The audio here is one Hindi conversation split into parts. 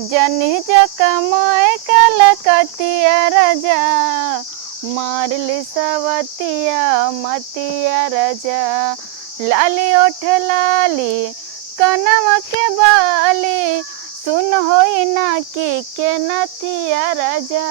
जनी जकमय कलकतिया राजा मारली सवतिया मतिया राजा लाली ओठ लाली कनवा के बाली सुन होई ना के नथिया राजा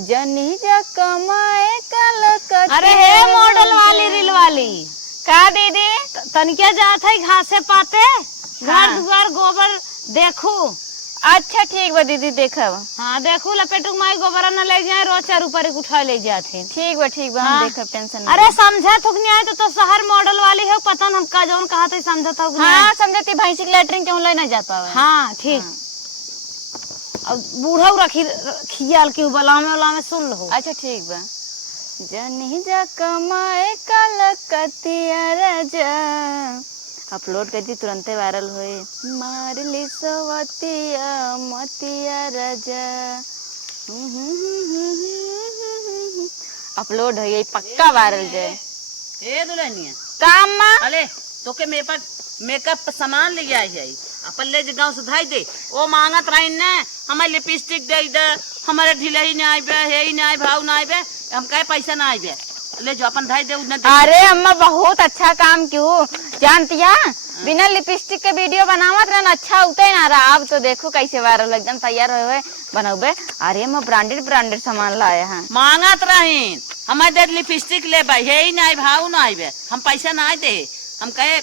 जनी जकमय कलकतिया। अरे हे मॉडल वाली रील वाली का दीदी तनिके जात है घासे पाते घर दुआर गोबर देखू। अच्छा ठीक बा दीदी देखब। हाँ देखू लपेटू माई गोबर न ले जाए रोज 4 ऊपर उठा ले जाते। ठीक बा हम देखब टेंशन। अरे समझा थुक नहीं आए तो शहर मॉडल वाली है पता न हमका जौन कहा था समझा था। हाँ समझती भैंसी की लेटरिन क्यों ले ना जा पावे। हाँ ठीक। अब बूढ़ा रखी खियाल की उबला में सुन लो। अच्छा ठीक बा जनी जकमय कलकतिया राजा अपलोड कर दी तुरंते वायरल होए मारली सवतिया मतिया राजा। अपलोड हो गई पक्का वायरल जाए। ए दुल्हनिया काम मां अले तोके मेरे पास मेकअप सामान ले आई है अपन ले गाँव से धाई दे ओ मांगत रही ने हमारे लिपस्टिक दे दे हमारे ढीले ही नहीं आइबे हे ही नहीं भाव नहीं आइबे हम कहे पैसा ना आइबे ले जो अपन धाई दे उन्हें दे। अरे अम्मा बहुत अच्छा काम क्यों जानतिया बिना लिपस्टिक के वीडियो बनावत रहन अच्छा उते ना रहा। अब तो देखो कैसे वायरल एकदम तैयार हुए बनौबे। अरे मैं ब्रांडेड सामान लाए हैं। मांगत रही हमारे दे लिपस्टिक ले भाई हे ही नहीं भाव ना आइबे हम पैसा ना दे हम कहे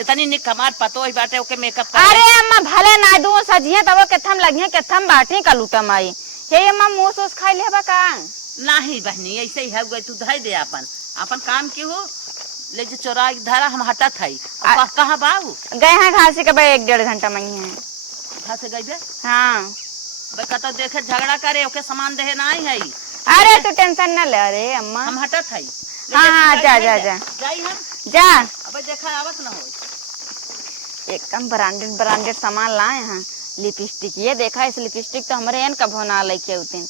इतनी निक हमार पतो ही बाटे ओके मेकअप कर। अरे अम्मा भले ना दू सजिए तब केथम लगिए केथम बाटी का लूटम आई हे अम्मा मुंह सोस खाई लेबा का नहीं बहनी ऐसे ही है गई तू धाई दे अपन अपन काम की हो ले जो चोरा धारा हम हटत है कहाँ बाबू गए हैं घासी के भाई 1-1.5 घंटा में ही है। कहाँ से गई बे हाँ कतो देखे झगड़ा करे ओके सामान दे नहीं है। अरे तू टेंशन न ले। अरे अम्मा हम हटत है। हाँ जा जाई हम जा अब देखा आवत ना हो एकदम ब्रांडेड सामान लाए हैं। लिपस्टिक ये देखा इस लिपस्टिक तो हमारे एन कब होना लेके उतिन।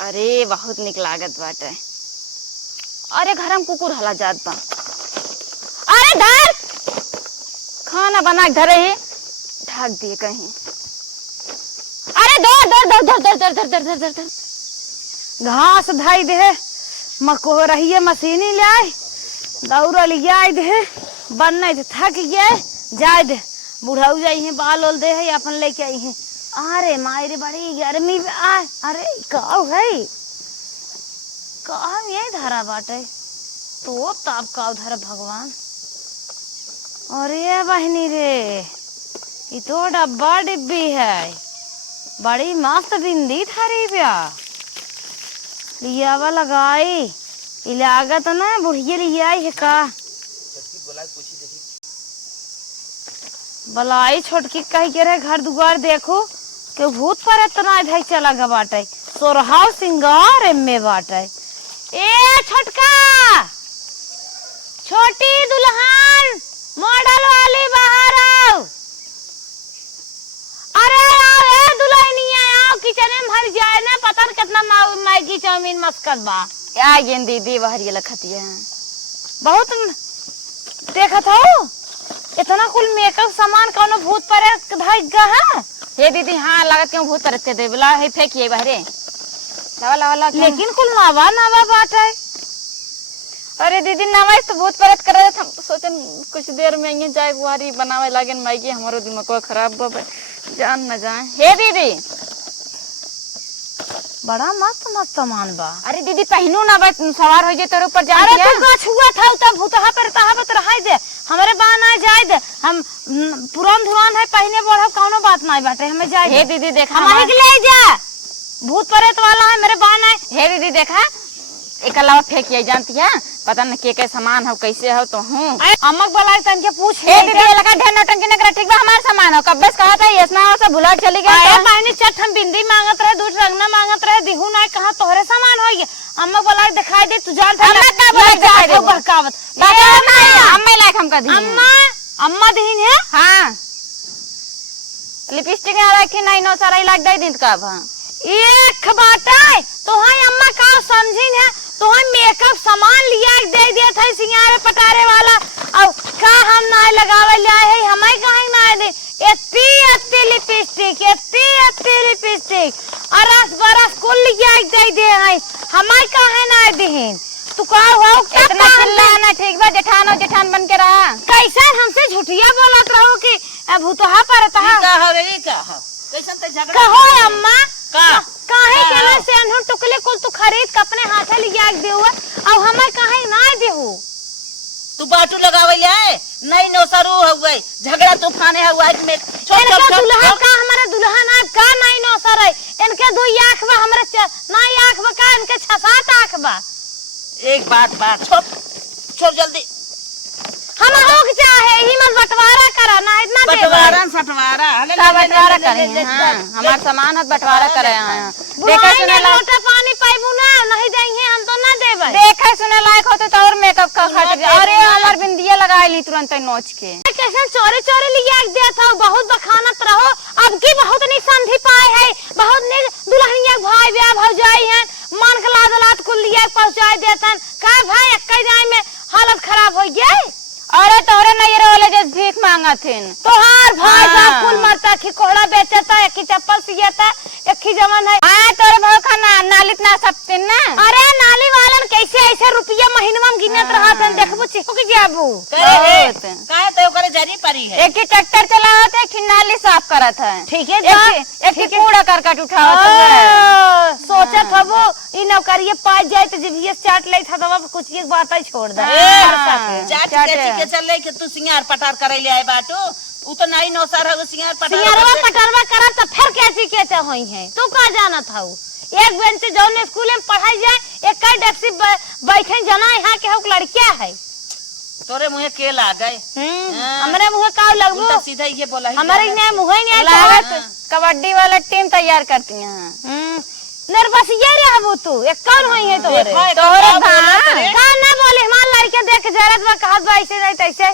अरे बहुत निक लागत बाटे। अरे घर में कुकुर हला जात बा। अरे धर खाना बना के धरे ही ढक दिए कहीं। अरे दर घास धाई दे मको रही मशीनी ले आए दौड़ लिया दे बनने थक गए जाए दे बुढ़ाऊ जाई है बाल ओल दे है अपन लेके आई है। अरे मायरे बड़ी गर्मी आए। अरे काव है काव यही धरा बाटे तो ताप काव धरा भगवान। अरे बहनी रे ये तो डब्बा डिब्बी है बड़ी मस्त बिंदी थारी प्या लियावा लगाई लागत ना बुढ़िया लिया है का बलाई छोटकी कही के रहे घर दुआर देखो के भूत पर इतना भाई चला गा बाटे सोरहाव सिंगार एमे बाटे। ए छोटका छोटी दुल्हन मॉडल वाली बाहर आओ। अरे आओ ए दुल्हनिया आओ किचन में भर जाए ना पता नहीं कितना मैगी चाउमीन मस्कत बा। क्या गेन दीदी बाहर ये लखतिया है बहुत देखत हो इतना कुल मेकअप सामान कौनो भूत पर धाई गा है। हे दीदी हाँ लागत क्यों भूत तरत के दे बोला हे फेंकिए बाहरे लावा लेकिन कुल नवा बात है। अरे दीदी नवा तो भूत परत कर रहे थे सोचन कुछ देर में ये जाए गुहारी बनावे लागन मैगी हमारो दिमाग खराब बा जान न जाए। हे दीदी बड़ा मस्त सामान बा। अरे दीदी पहनू ना बस सवार हो जाए तेरे ऊपर जा। अरे तू का छुआ था तब भूतहा पर तहावत रहाई दे हमारे बाना जाए दे हम पुरान धुआन है पहने बढ़ो कौनो बात नहीं बाटे हमें जाए। हे दीदी देखा हमारे के ले जा भूत प्रेत वाला है मेरे बाना है। हे दीदी देखा एक अलावा फेंकिए जानती है पता न के सामान हो कैसे हो तो हूँ अम्मक बोला तन के पूछ। हे दीदी लगा ढेर नौटंकी न करे ठीक बा हमारा सामान हो कब बस कहा था ये ना से बुलाट चली गई। अरे बहनी चट हम बिंदी मांगत रहे दूध रंगना मांगत रहे दिहू ना कहा तोहरे सामान हो ये अम्मा बोला दिखाई दे तू जान था अम्मा का बोला दिखाई दे बहकावत अम्मा लायक हमका दी अम्मा दीन है। हाँ लिपस्टिक ना रखी नहीं नो सारा लाग दे दिन का एक बाटा तो अम्मा का समझी है तो मेकअप सामान लिया दे दिया था सिंगारे पटारे वाला अब का हम ना लगावे ले आए है हमें काहे ना दे एत्ती लिपस्टिक अरस बरस कुल लिया दे है हमें काहे ना देहिन तू का हो इतना चिल्लाना ठीक बा। जेठान बन के रहा। कैसे हमसे झूठिया बोलत रहो कि भूतहा परता का हो रे का हो कैसन ते झगड़ा कहो अम्मा का काहे केला से अनहु टुकले कुल तू खरीद के अपने हाथे लिया देऊ अब हमें काहे ना देहू तू बाटू लगावे ले आए नहीं नो सरू हुए झगड़ा तूफाने हुआ में इनका दुल्हा का हमारा दुल्हा ना का नहीं नो सर है इनके दो आंख बा हमरा ना आंख बा का इनके 6-7 आंख बा एक बात छोड़ जल्दी हम होक चाहे ही मत बंटवारा करा ना इतना दे बंटवारा सब बंटवारा करेंगे। हां हमार सामान हत बंटवारा करे हैं। देखा सुने लोटा पानी पाइबू ना नहीं देंगे हम तो ना देबे देखा सुने लायक होते तो और मेकअप का खातिर अरे हमार बिंदिया लगाए ली तुरंत नोच के कैसे चोरी लिया दिया था बहुत बखानत रहो अब की बहुत निसंधि पाए है बहुत ने दुल्हनिया भाई ब्याह भौजाई है मन के लादलात कुल लिया पहुंचाए देतन का भाई एक्का जाए में हालत खराब हो गई अरे तोरे नहीं वाले जब भीख मांगा थे तोहार भाई बाप कुल मरता की कोहड़ा बेचता एक की चप्पल सियता एक की जमन है तोरे भाव खाना नालित ना सकते ना। अरे नाली वालन कैसे ऐसे रुपया महीनवा में गिनत रहत हैं देखबो चिपक जाबू काहे तो करे जारी पड़ी है एक ही ट्रैक्टर चलावत है कि नाली साफ करत है ठीक है एक ही कूड़ा करकट उठावत है। सोचत हबो ई नौकरिए पाई जाए तो जीभीए चाट ले था दवा कुछ एक बात ही छोड़ दे चाट के चले के तू सिंगार पटार करे ले आए बाटू उ तो नहीं नो सर है सिंगार पटारवा करत तो फिर कैसी कहते होई है तू का जानत हऊ एक बेंच जौन स्कूल में पढ़ाई जाए एक का डेस्क बैठे जना यहां के हक लड़किया है तोरे मुंह के ला गए हमरे मुंह का लगबो तो सीधा ये बोला हमारे ने मुंह नहीं लागत कबड्डी वाला टीम तैयार करती हैं। नर्वसिया रे हबू तू एक कौन होई है तोरे का ना बोले हमार लड़के देख जरत में कहत बा ऐसे नहीं तैसे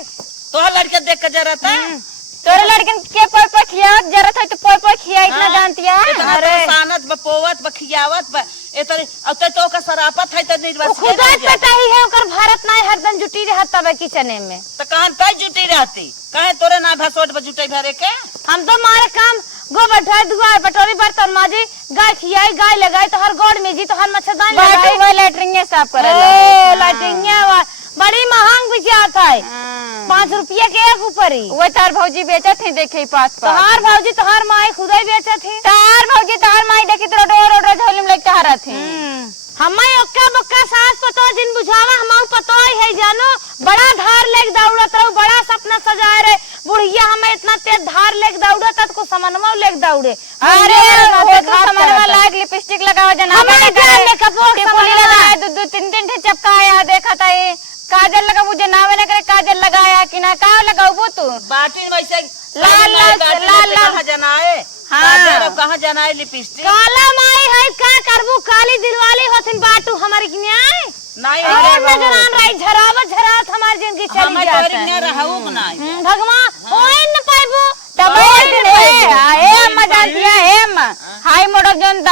तो लड़के देख के जरत है तोरे लड़कन के पोय खियावत जरूरत है तो पोय खिया इतना जानती है। अरे सानत बपोवत बखियावत एतरे अब तो का सरापत है त निर्वासित खुदा पता ही है ओकर भारत ना हरदम जुटी रहत तबे किचने में त कान पे जुटी रहती काहे तोरे ना भसोट ब जुटै भरे के हम तो मारे काम गो बैठा दुआ पटोरी बर्तन माजी गाय खियाई गाय लगाई तो हर गोड़ में जी तो हर मच्छरदानी लगाई वो लैट्रिन साफ करे लैट्रिन बड़ी महंग बिचात है 5 रुपया के एक ऊपर ही वो तार भौजी बेचत है देखे पास तोहार भौजी तोहार माई खुदा ही बेचत है तार भौजी तार माई देखी तो रोड झोली में लगता हरत है हमें ओक्का बक्का सास पतो जिन बुझावा हमाऊ पतो है जानो बड़ा धार लेके दौड़त रहो बड़ा सपना सजाए रे बुढ़िया हमें इतना तेज धार लेके दौड़त त को समनवा लेके दौड़े अरे वो समनवा लाग लिपस्टिक लगाओ जना हमें जाने कपोर टिकुली लगाया दो तीन ठे चपकाया देखा था ये काजल लगा मुझे नावे न करे काजल लगाया कि ना का लगाऊ तू बाटी वैसे लाल जनाए हां कहां जनाए लिपस्टिक काला माई है का करबू काली दिलवाली होथिन बाटू हमारी न्याय नहीं अरे नजरान रही झरावत हमार जिंदगी चली जात है मैं रहू नहीं भगवान ओए न पाइबू तब ए अम्मा जानती है हाई मॉडल जोन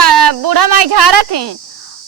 बूढ़ा माई झारा थी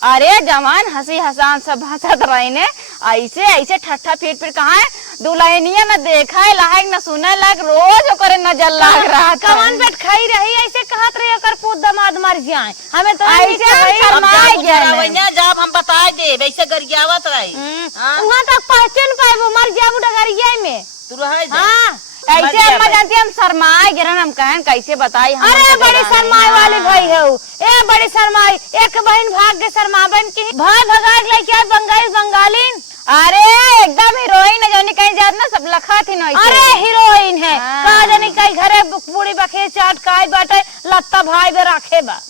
अरे जवान हंसी हसान सब हंसत रहे ने ऐसे ऐसे ठट्ठा पीट कहा है दुल्हनिया न देखा है लायक न सुने लायक रोज ओकरे नजर लाग रहा था कवन बैठ खाई रही ऐसे कहत रही ओकर पूत दमाद मर जाए हमें तो ऐसे शर्माए गए जब हम बता दे वैसे गरियावत रही वहां तक पहचान पाएबो मर जाबू डगरिया में तू रह जा हां ऐसे अम्मा जानती हम शर्माए गिरन हम कहन कैसे बताई हम अरे बड़ी शर्माए वाली भाई है ए बड़ी शर्माई एक बहन भाग के शर्माबन की भाई भगाग ले क्या बंगालीन अरे एकदम हीरोइन है जोनी कहीं जात ना सब लखा थी ना अरे हीरोइन है का जानी कई घरे बूढ़ी बखे चाट काई बाटे लत्ता भाई बे रखे बा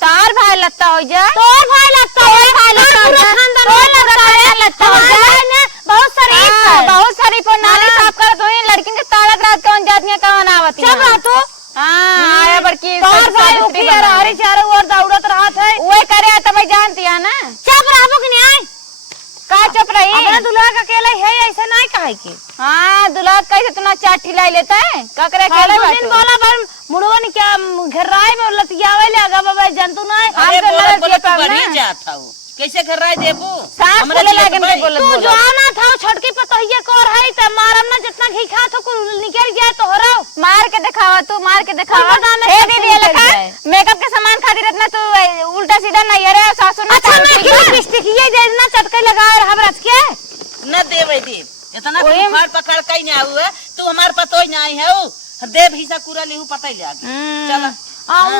तार भाई लत्ता हो जा तोर भाई लत्ता पूरा खानदान लत्ता हो जा बहुत शरीफ और नाली साफ कर तो लड़किन के ताड़क रात कौन जातियां कौन आवत चल रहा तो हां बड़की तोर भाई उठी हरी चारों ओर दौड़त रहा था ओए करे त भाई जानती है ना चुप रहबो कि नहीं का चुप रही अपना दुल्हा का अकेला है ऐसा नहीं कहे की हां दुल्हा कैसे तुना चाटी लाई लेता है ककरे अकेले दिन बोला पर मुड़वा ने क्या घराए में लतियावे ले आगा बाबा जंतु ना अरे बोले तो बढ़ी जात हूं कैसे घर राय देबू हमरे लागे के बोलत तू जाना था छटकी पता तो ये कोर है त मारम ना जितना घी खा तो कुल निकल जाए तो हो रहा मार के दिखावा तू, मार के दिखावा। हे दीदी ये लखा मेकअप के सामान खातिर इतना तू उल्टा सीधा नहीं अरे सासू ने अच्छा मैं की लिपस्टिक ये जे ना चटके लगा रहा बरस के न देवे दे इतना फाड़ पकड़ कई ना हुआ तू हमार पतो ही नहीं है दे भीसा पूरा लेहू पता ही लागे चल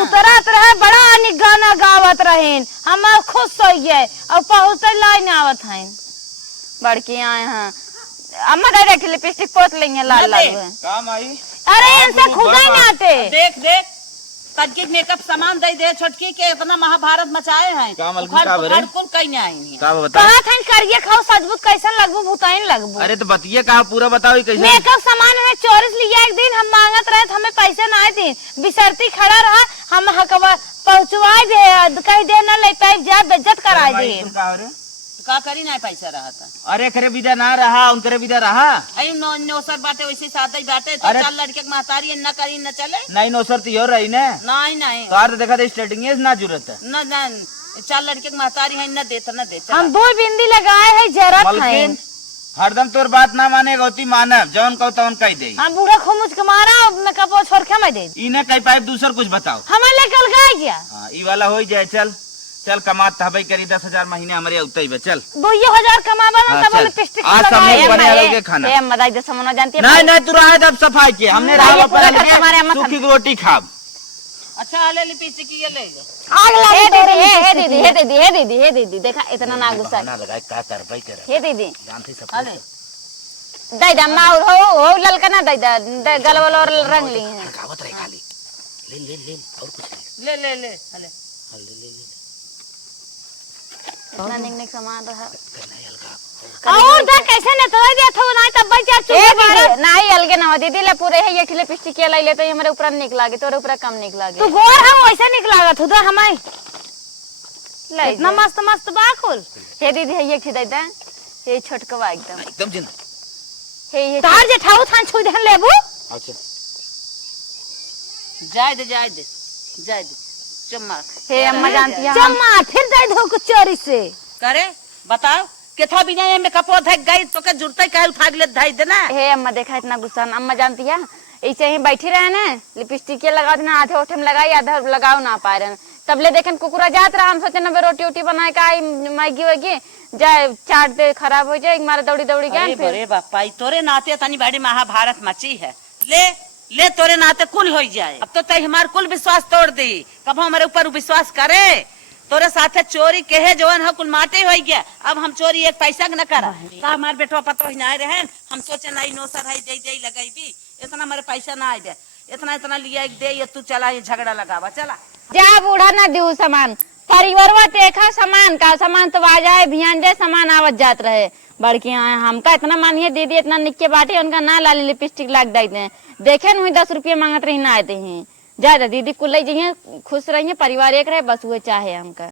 उतरत रहे बड़ा निक गाना गावत रहेन हम खुश होइए और पहुंचे लाइन आवत हैं बड़की आए हैं। अम्मा दे रखी लिपस्टिक पोत लेंगे लाल लाल हुए। काम आई अरे इनसे खुदा ही ना आते देख देख तजकी मेकअप सामान दे दे छोटकी के इतना महाभारत मचाए हैं काम अलगू का बरे कुल कहीं नहीं आई का बता कहा था करिए खाओ सजबूत कैसन लगबू भूताइन लगबू अरे तो बतिए का पूरा बताओ कैसे मेकअप सामान में चोरिस लिया एक दिन हम मांगत रहे तो हमें पैसे ना आए दिन बिसरती खड़ा रहा हम हकवा पहुंचवाए दे कहीं दे न ले पाए जा बेइज्जत कराए दे का करी ना पैसा रहा था अरे करे विदा ना रहा उनकरे विदा रहा आई नौसर बाटे वैसे साथ ही बाटे तो चार लड़के के महतारी न करी न चले नहीं नो सर तो रही ने नहीं नहीं कार तो देखा था स्टार्टिंग ना जरूरत है न न चार लड़के के महतारी है न देता न दे हम दो बिंदी लगाए है जरूरत है मलकिन हरदम तोर बात ना माने गौती मानव जौन कहो तौन कह दे हम बूढ़ा खुमुच के मारा मेकअप छोड़ के मैं दे इन्हें कई पाइप दूसर कुछ बताओ हमें लेकर गए क्या हाँ ई वाला हो जाए चल चल कमात था भाई करी 10,000 महीने हमारे उतई बे चल 2,000 कमाबा ना हाँ, तब चल। लिपस्टिक आज सब लगाए लोग बने अलग के खाना हे अम्मा दाई समझना जानती है नहीं नहीं तू रहा जब सफाई के हमने नहीं, रहा ये पूरा पर खर्चा हमारे अम्मा सूखी रोटी खाब अच्छा ले लिपस्टिक ये ले लो आग हे लगी दीदी हे दीदी हे दीदी हे दीदी हे दीदी देखा इतना ना गुस्सा ना लगाए का करवाई करे हे दीदी जानती सब अरे दाई दा माउर हो ललका ना दाई दा गलवल और रंग ली है खावत रहे खाली ले और कुछ नहीं ले ले ले ले हाँ, ले इतना निक सामान रहा और दा कैसे ने तो दिया था ना तब बच्चा ए चुप दीदी नहीं अलगे ना दीदी ले पूरे है ये लिपस्टिक के लाई ले तो हमारे ऊपर निक लागे तोरे ऊपर कम निक लागे तू गोर है वैसे निकला था तो हमें लाई इतना मस्त मस्त बाकुल हे दीदी है ये खिदाई दा ये छोटकवा एकदम एकदम जिंदा हे ये तार जे ठाऊ थान छु देन लेबू अच्छा जाए दे चम्मा हे अम्मा जानती है हम जम्मा फिर दे दो कुछ चोरी से करे बताओ केथा बिना ये मेकअप धक गई तो के जुड़ते कहे उठा के ले धाई देना हे अम्मा देखा इतना गुस्सा ना अम्मा जानती है ऐसे ही बैठी रहे ना लिपस्टिक लगा देना आधे ओठे में लगाई आधा लगाओ ना पा रहे तब ले देखें कुकुरा जात रहा हम सोचे ना रोटी उटी बनाए का मैगी वैगी जाए चाट दे खराब हो जाए मारे दौड़ी दौड़ी गए अरे बरे बापा तोरे नाते तनी बड़ी महाभारत मची है ले तोरे नाते कुल हो जाए अब तो तय हमार कुल विश्वास तोड़ दी कब हमारे ऊपर विश्वास करे तोरे साथे चोरी केहे जवन है कुल माटे हो गया अब हम चोरी एक पैसा न करा का हमार बेटवा पतो ही ना रहे हम सोचे नहीं नो सर है दे लगाई भी इतना हमारे पैसा ना आए इतना लिया दे ये तू चला ये झगड़ा लगावा चला जा बूढ़ा ना दू सामान परिवारवा देखा सामान का सामान तो आ जाए भियान दे सामान आवत जात रहे बड़की हमका इतना मानिए दीदी इतना निक्के बाटे उनका ना लाली लिपस्टिक लाग देते देखे नहीं 10 रुपये मांगत रही ना आते हैं जा दीदी कुल जाइए खुश रहिए परिवार एक रहे बस वो चाहे हमका